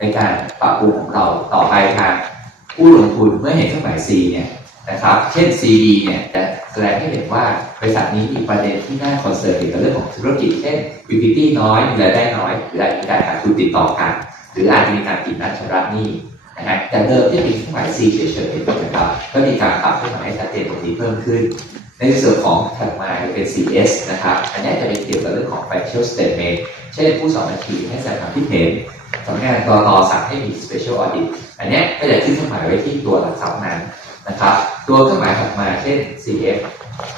ในการปรับปรุงของเราต่อไปทางผู้ลงทุนเมื่อเห็นเครื่องหมาย C เนี่ยนะครับเช่น CD เนี่ยจะแสดงให้เห็นว่าบริษัทนี้มีประเด็นที่น่าคอนเซิร์นเกี่ยวกับเรื่องของธุรกิจเช่น liquidity น้อยรายได้น้อยหรืออาจจะมีการขาดทุนติดต่อกัน หรืออาจจะมีการผิดนัดชำระหนี้นะฮะแต่เดิมที่เป็นเครื่องหมาย C เฉยๆนะครับก็มีการปรับเครื่องหมายให้ชัดเจนตรงนี้เพิ่มขึ้น ในส่วนของถัดมาจะเป็น CS นะครับอันนี้จะเป็นเกี่ยวกับเรื่องของ financial statement เช่นผู้สอบบัญชีให้แสดงความคิดเห็น สำนักงานกรอสั่งให้มี special audit อันนี้ก็จะขึ้นเครื่องหมายไว้ที่ตัวหลักทรัพย์นั้นนะครับตัวเครื่องหมายถัดมาเช่น CF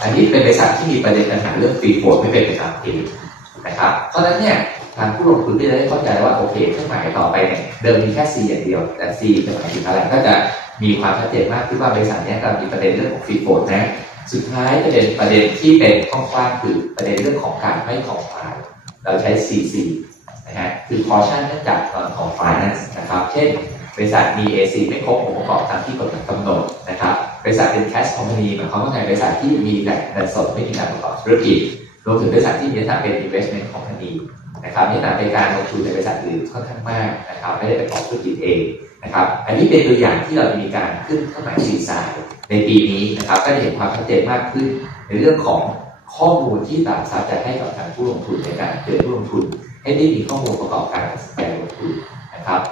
อันนี้เป็นบริษัทที่มีประเด็นปัญหาเรื่อง free float ไม่เป็นไปตามเกณฑ์นะครับเพราะฉะนั้นเนี่ยทางผู้ลงทุนก็จะได้เข้าใจว่าโอเคเครื่องหมายต่อไปเนี่ยเดิมมีแค่ C อย่างเดียวแต่ C จะหมายถึงอะไรก็จะมีความชัดเจนมากขึ้นว่าบริษัทเนี้ยกำลังมีประเด็นเรื่องของ free float นะสุดท้ายจะเป็นประเด็นที่เป็นข้อกว้างคือประเด็นเรื่องของการไม่ของฝ่ายเราใช้ CC นะฮะคือ caution เนื่องจากตอนของ finance นะครับ เช่น บริษัทมี AC ไม่ครบองค์ประกอบตามที่กฎหมายกำหนดนะครับ บริษัทเป็น cash company หมายความว่าไงบริษัทที่มีแหล่งเงินสดไม่มีการประกอบธุรกิจรวมถึงบริษัทที่มีลักษณะเป็น investment company นะครับนี่ต่างเป็นการลงทุนในบริษัทอื่นค่อนข้างมากนะครับไม่ได้ประกอบธุรกิจเองนะครับ อันนี้เป็นตัวอย่างที่เราจะมีการขึ้นเครื่องหมายสีสายในปีนี้นะครับก็จะเห็นความชัดเจนมากขึ้นในเรื่องของข้อมูลที่ตลาดทรัพย์จะให้กับทางผู้ลงทุนในการเตือนผู้ลงทุน ให้ได้มีข้อมูลประกอบการตัดสินใจลงทุนนะครับ